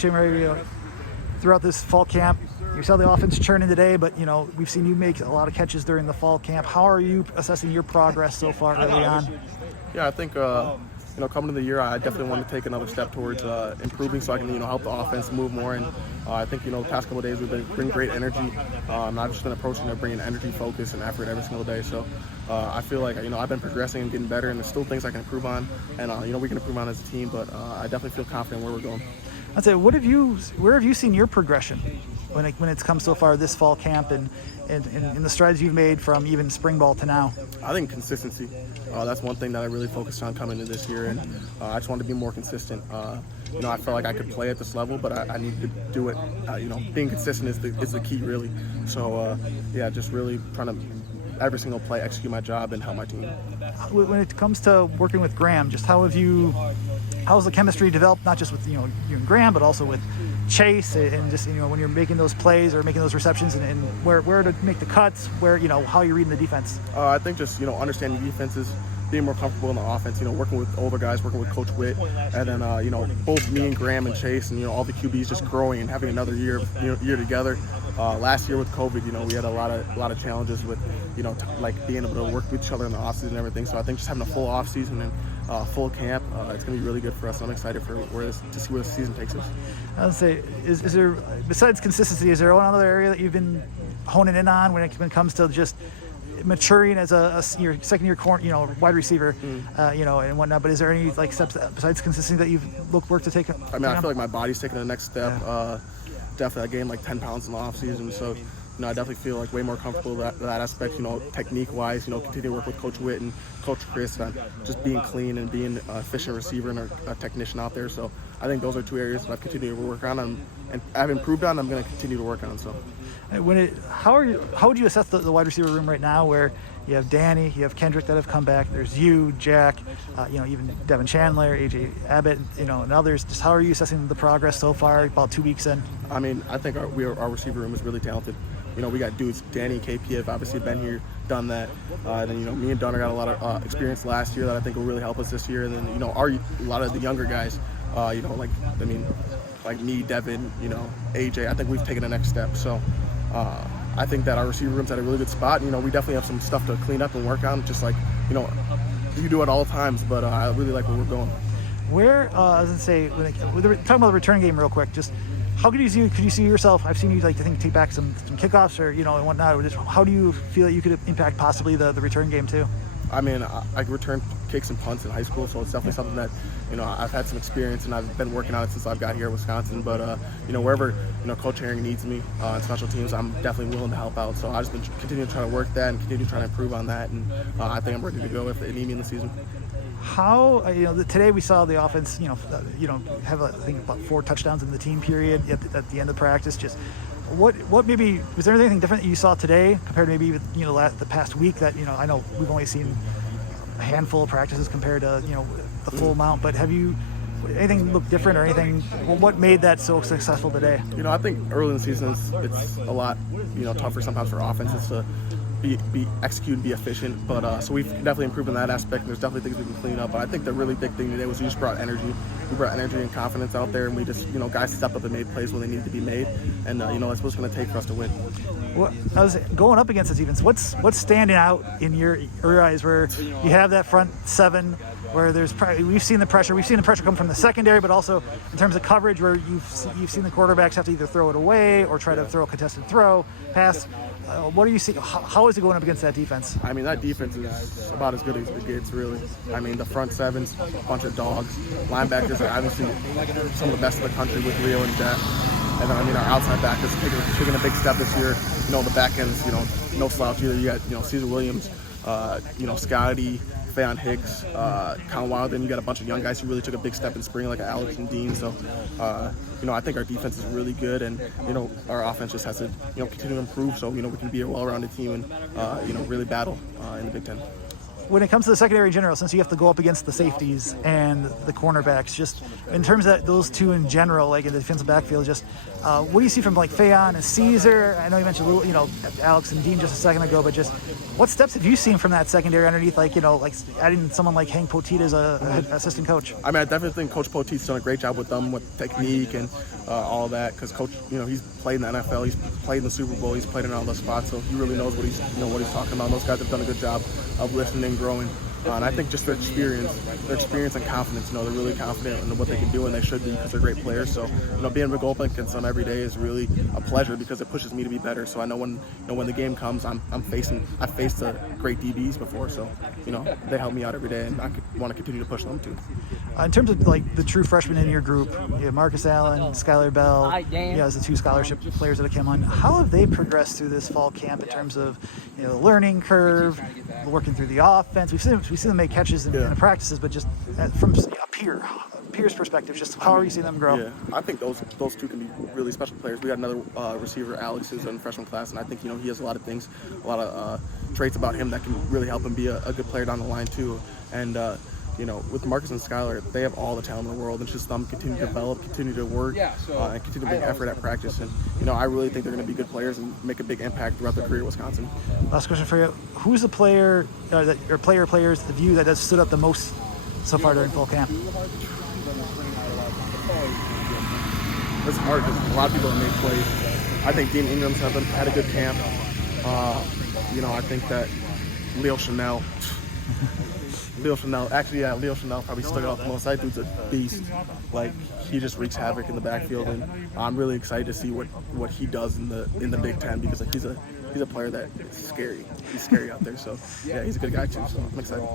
Chimere, throughout this fall camp, you saw the offense churning today, but we've seen you make a lot of catches during the fall camp. How are you assessing your progress so far early on? Yeah, I think coming to the year, I definitely want to take another step towards improving, so I can help the offense move more. And I think the past couple of days we've been bringing great energy. I've just been approaching it, bringing energy, focus, and effort every single day. So I feel like I've been progressing and getting better, and there's still things I can improve on, and we can improve on as a team. But I definitely feel confident where we're going. I'd say, where have you seen your progression when it's come so far this fall camp and the strides you've made from even spring ball to now? I think consistency. That's one thing that I really focused on coming into this year, and I just wanted to be more consistent. I felt like I could play at this level, but I needed to do it. Being consistent is the key, really. So, just really trying to every single play execute my job and help my team. When it comes to working with Graham, just how's the chemistry developed, not just with you and Graham, but also with Chase, and just when you're making those plays or making those receptions, and where to make the cuts, how you're reading the defense? I think just understanding defenses, being more comfortable in the offense, working with older guys, working with Coach Witt, and then both me and Graham and Chase and all the QBs just growing and having another year together. Last year with COVID, we had a lot of challenges with like being able to work with each other in the offseason and everything. So I think just having a full offseason and full camp, it's going to be really good for us. I'm excited to see where the season takes us. I would say, is there, besides consistency, is there one other area that you've been honing in on when it comes to just maturing as your second year wide receiver, and whatnot? But is there any steps besides consistency that you've worked to take? I feel like my body's taking the next step. Yeah. Definitely, I gained like 10 pounds in the off season, so I definitely feel like way more comfortable with that aspect. Technique wise, continue to work with Coach Witt and Coach Chris on just being clean and being an efficient receiver and a technician out there. So I think those are two areas that I've continued to work on and I've improved on. I'm going to continue to work on. So, how would you assess the wide receiver room right now, where you have Danny, you have Kendrick that have come back, there's you, Jack, even Devin Chandler, AJ Abbott, and others. Just how are you assessing the progress so far, about 2 weeks in? I think our receiver room is really talented. We got dudes. Danny and KP have obviously been here, done that. Then me and Dunner got a lot of experience last year that I think will really help us this year. And then a lot of the younger guys, like me, Devin, AJ. I think we've taken the next step. So I think that our receiver room's at a really good spot. We definitely have some stuff to clean up and work on. Just like you do it all the times, but I really like where we're going. I was gonna say, talking about the return game real quick, just how could you see yourself? I've seen you take back some kickoffs or and whatnot. Just how do you feel that you could impact possibly the return game too? I returned kicks and punts in high school, so it's definitely something that I've had some experience and I've been working on it since I've got here in Wisconsin. But wherever Coach Herring needs me in special teams, I'm definitely willing to help out. So I've just been continuing to try to work that and continue to try to improve on that, and I think I'm ready to go if they need me in the season. How today we saw the offense have I think about 4 touchdowns in the team period at the end of practice. Just what maybe was there anything different that you saw today compared to maybe the past week that I know we've only seen a handful of practices compared to the full amount, but have you anything look different or anything? What made that so successful today? I think early in the season it's a lot tougher sometimes for offenses to be execute and be efficient, but so we've definitely improved in that aspect. There's definitely things we can clean up, but I think the really big thing today was we just brought energy. We brought energy and confidence out there, and we just guys stepped up and made plays when they needed to be made, and that's what it's going to take for us to win. Well, I was going up against this defense. What's standing out in your eyes where you have that front seven, where there's probably we've seen the pressure come from the secondary, but also in terms of coverage where you've seen the quarterbacks have to either throw it away or try to throw a contested pass. What do you see? How is it going up against that defense? That defense is about as good as it gets, really. The front seven's a bunch of dogs. Linebackers are obviously some of the best in the country with Leo and Jack. And then, our outside back is taking a big step this year. The back end's, no slouch either. You got, Caesar Williams, Scotty, Faion Hicks, Colin Wild. Then you got a bunch of young guys who really took a big step in spring, like Alex and Dean. So, I think our defense is really good, and our offense just has to continue to improve, so we can be a well-rounded team and really battle in the Big Ten. when it comes to the secondary in general, since you have to go up against the safeties and the cornerbacks, just in terms of those two in general, like in the defensive backfield, just what do you see from like Fayon and Caesar? I know you mentioned Alex and Dean just a second ago, but just what steps have you seen from that secondary underneath, like like adding someone like Hank Poteet as a assistant coach? I mean, I definitely think Coach Poteet's done a great job with them, with technique and all that, because Coach, he's played in the NFL, he's played in the Super Bowl, he's played in all those spots, so he really knows what he's talking about. And those guys have done a good job of listening and growing. And I think just their experience and confidence, they're really confident in what they can do, and they should be because they're great players. So, being able to go up against them every day is really a pleasure because it pushes me to be better. So I know when the game comes, I've faced great DBs before, so they help me out every day, and I want to continue to push them too. In terms of like the true freshmen in your group, you have Marcus Allen, Skylar Bell, as the two scholarship players that have come on. How have they progressed through this fall camp in terms of the learning curve, working through the offense? We've seen them make catches in the practices, but just from a peer's perspective, just how are you seeing them grow? Yeah, I think those two can be really special players. We got another receiver, Alex, who's in freshman class, and I think he has a lot of things, a lot of traits about him that can really help him be a good player down the line too. And with Marcus and Skylar, they have all the talent in the world. It's just them continue to develop, continue to work, and continue to make effort at practice. And I really think they're going to be good players and make a big impact throughout their career at Wisconsin. Last question for you: who's the players the view that has stood out the most so far during fall camp? It's hard because a lot of people have made plays. I think Dean Ingram's had a good camp. I think that Leo Chanel probably stuck out the most. That dude's a beast. Like, he just wreaks havoc in the backfield, and I'm really excited to see what he does in the Big Ten, because he's a player that is scary. He's scary out there. So yeah, he's a good guy too. So I'm excited.